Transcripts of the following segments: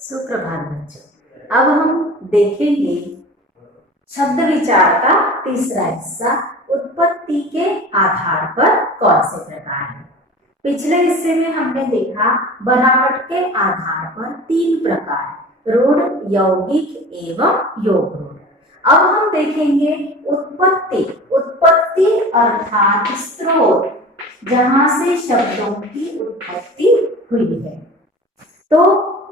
सुप्रभात बच्चों। अब हम देखेंगे शब्द विचार का तीसरा हिस्सा, उत्पत्ति के आधार पर कौन से प्रकार हैं। पिछले हिस्से में हमने देखा बनावट के आधार पर 3 प्रकार, रूढ़, यौगिक एवं योग रूढ़। अब हम देखेंगे उत्पत्ति। उत्पत्ति अर्थात स्रोत, जहां से शब्दों की उत्पत्ति हुई है। तो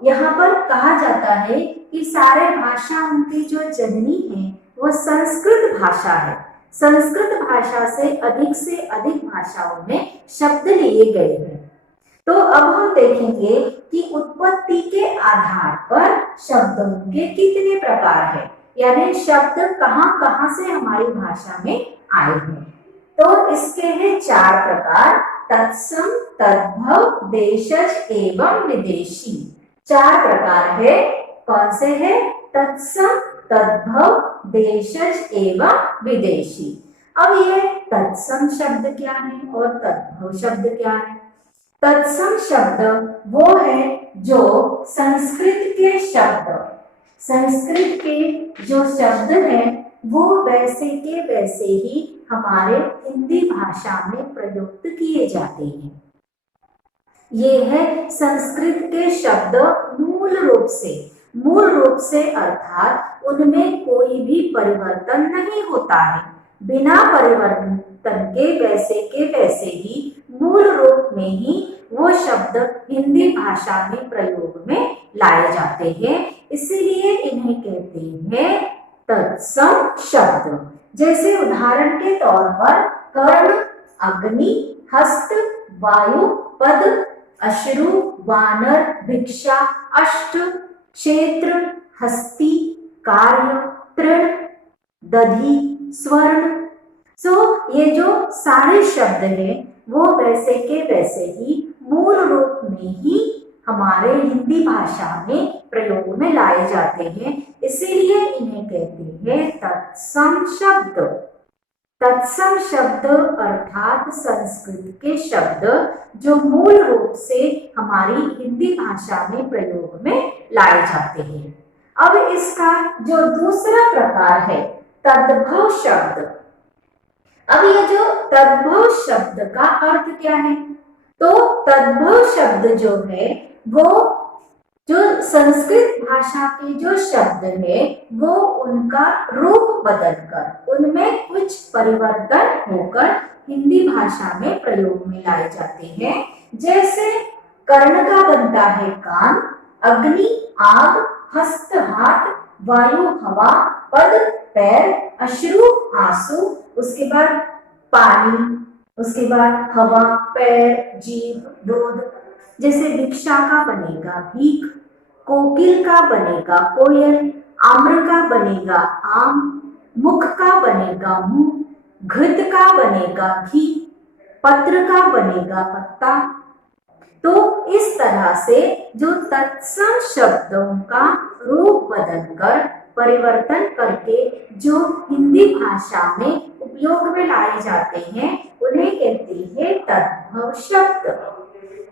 यहाँ पर कहा जाता है कि सारे भाषाओं की जो जननी है वो संस्कृत भाषा है। संस्कृत भाषा से अधिक भाषाओं में शब्द लिए गए हैं। तो अब हम देखेंगे कि उत्पत्ति के आधार पर शब्दों के कितने प्रकार हैं, यानी शब्द कहाँ कहाँ से हमारी भाषा में आए हैं। तो इसके हैं 4 प्रकार, तत्सम, तद्भव, देशज एवं विदेशी। 4 प्रकार है। कौन से है? तत्सम, तद्भव, देशज एवं विदेशी। अब ये तत्सम शब्द क्या है और तद्भव शब्द क्या है? तत्सम शब्द वो है जो संस्कृत के जो शब्द हैं वो वैसे के वैसे ही हमारे हिंदी भाषा में प्रयुक्त किए जाते हैं। ये है संस्कृत के शब्द मूल रूप से अर्थात उनमें कोई भी परिवर्तन नहीं होता है। बिना परिवर्तन के वैसे ही मूल रूप में ही वो शब्द हिंदी भाषा में प्रयोग में लाए जाते हैं, इसीलिए इन्हें कहते हैं तत्सम शब्द। जैसे उदाहरण के तौर पर कर्ण, अग्नि, हस्त, वायु, पद, अश्रु, वानर, भिक्षा, अष्ट, क्षेत्र, हस्ती, कार्य, तृण, दधि, स्वर्ण। ये जो सारे शब्द हैं वो वैसे के वैसे ही मूल रूप में ही हमारे हिंदी भाषा में प्रयोग में लाए जाते हैं, इसीलिए इन्हें कहते हैं तत्सम शब्द। तत्सम शब्द अर्थात संस्कृत के शब्द जो मूल रूप से हमारी हिंदी भाषा में प्रयोग में लाए जाते हैं। अब इसका जो दूसरा प्रकार है तद्भव शब्द। अब ये जो तद्भव शब्द का अर्थ क्या है? तो तद्भव शब्द जो है वो जो संस्कृत भाषा के जो शब्द है वो उनका रूप बदलकर उनमें कुछ परिवर्तन होकर हिंदी भाषा में प्रयोग में लाए जाते हैं। जैसे कर्ण का बनता है कान, अग्नि आग, हस्त हाथ, वायु हवा, पद पैर, अश्रु आंसू, उसके बाद पानी, उसके बाद हवा, पैर, जीभ, दूध। जैसे भिक्षा का बनेगा भीख, कोकिल का बनेगा कोयल, आम्र का बनेगा आम, मुख का बनेगा मुंह, घृत का बनेगा घी, पत्र का बनेगा पत्ता। तो इस तरह से जो तत्सम शब्दों का रूप बदलकर परिवर्तन करके जो हिंदी भाषा में उपयोग में लाए जाते हैं उन्हें कहते हैं तद्भव शब्द।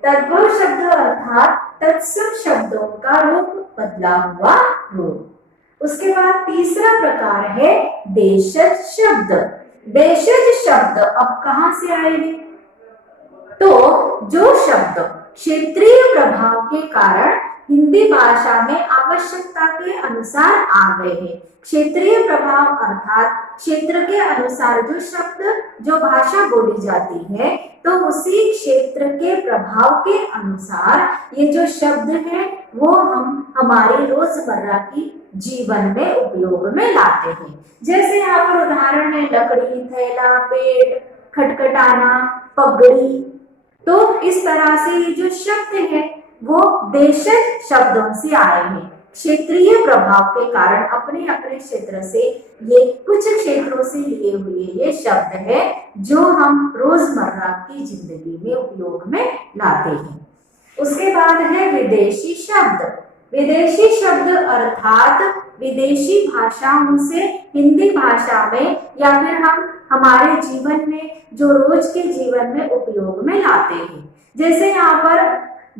तद्भव शब्द अर्थात तत्सम शब्दों का रूप बदला हुआ रूप। उसके बाद तीसरा प्रकार है देशज शब्द। देशज शब्द अब कहाँ से आए हैं? तो जो शब्द क्षेत्रीय प्रभाव के कारण हिंदी भाषा में आवश्यकता के अनुसार आ गए हैं। क्षेत्रीय प्रभाव अर्थात क्षेत्र के अनुसार जो शब्द जो भाषा बोली जाती है तो उसी क्षेत्र के प्रभाव के अनुसार ये जो शब्द है वो हम हमारे रोजमर्रा की जीवन में उपयोग में लाते हैं। जैसे यहाँ पर उदाहरण है लकड़ी, थैला, पेट, खटखटाना, पगड़ी। तो इस तरह से ये जो शब्द है वो देशज शब्दों से आए हैं। क्षेत्रीय प्रभाव के कारण अपने अपने क्षेत्र से ये कुछ क्षेत्रों से लिए हुए ये शब्द है जो हम रोजमर्रा की जिंदगी में उपयोग में लाते हैं। उसके बाद है विदेशी शब्द। विदेशी शब्द अर्थात विदेशी भाषाओं से हिंदी भाषा में या फिर हम हमारे जीवन में जो रोज के जीवन में उपयोग में लाते हैं। जैसे यहाँ पर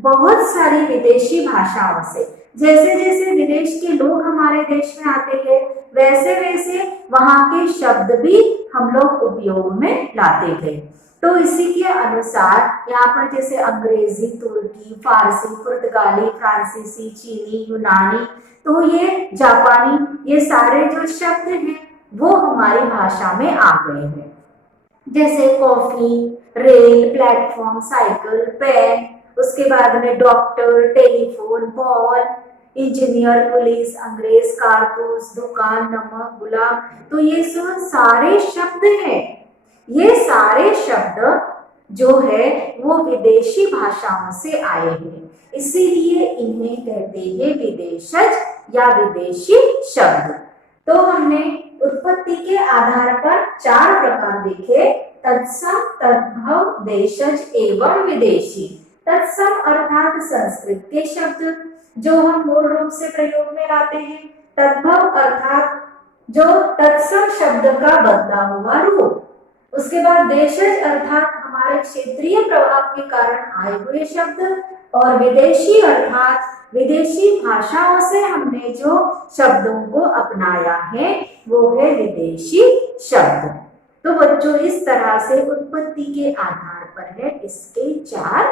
बहुत सारी विदेशी भाषाओं से जैसे जैसे विदेश के लोग हमारे देश में आते हैं वैसे वैसे वहां के शब्द भी हम लोग उपयोग में लाते गए। तो इसी के अनुसार यहाँ पर जैसे अंग्रेजी, तुर्की, फारसी, पुर्तगाली, फ्रांसीसी, चीनी, यूनानी, तो ये जापानी, ये सारे जो शब्द हैं वो हमारी भाषा में आ गए हैं। जैसे coffee, rail, platform, cycle, pen, उसके बाद में doctor, telephone, ball, engineer, police, अंग्रेज, कारतूस, दुकान, नमक, गुलाब, तो ये सब सारे शब्द हैं। ये सारे शब्द जो है वो विदेशी भाषाओं से आए हैं, इसीलिए इन्हें कहते हैं विदेशज या विदेशी शब्द। तो हमने उत्पत्ति के आधार पर 4 प्रकार देखे, तत्सम, तद्भव, देशज एवं विदेशी। तत्सम अर्थात संस्कृत के शब्द जो हम मूल रूप से प्रयोग में लाते हैं। तद्भव अर्थात जो तत्सम शब्द का बदला हुआ रूप। उसके बाद देशज अर्थात हमारे क्षेत्रीय प्रभाव के कारण आए हुए शब्द। और विदेशी अर्थात विदेशी भाषाओं से हमने जो शब्दों को अपनाया है वो है विदेशी शब्द। तो बच्चों इस तरह से उत्पत्ति के आधार पर है इसके 4